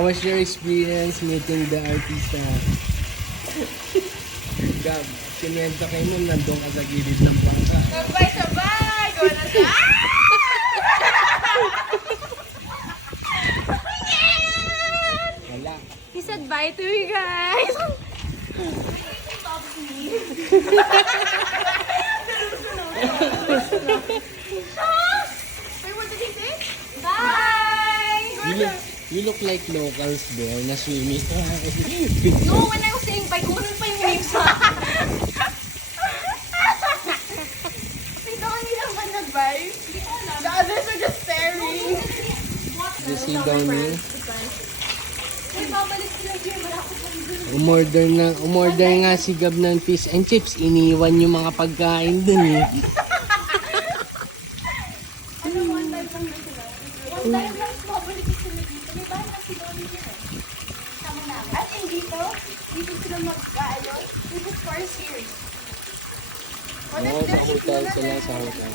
How was your experience meeting the artista? Gab, kinwento kayo mo, nandun ka sa gilid ng bangka. Sabay-sabay! Gawa na siya. Wala. He said bye to you guys. Wait, what did he say? Bye! You look like locals there na swimming. No, when I was saying bye, gumanon pa yung waves ha. Pintawan nilang ba nag-bye? The others are just staring. You see down here? Ay, babalik sila here. Malapit lang dun. Umorder nga si Gab ng fish and chips. Iniwan yung mga pagkain dun eh. Ano, one time lang na sila? One time lang babalik sila dito. May bahay na sila dito. Tama na. At dito, dito sila mag-aayon. This is for a series. Oo, sa hotel sila sa hotel.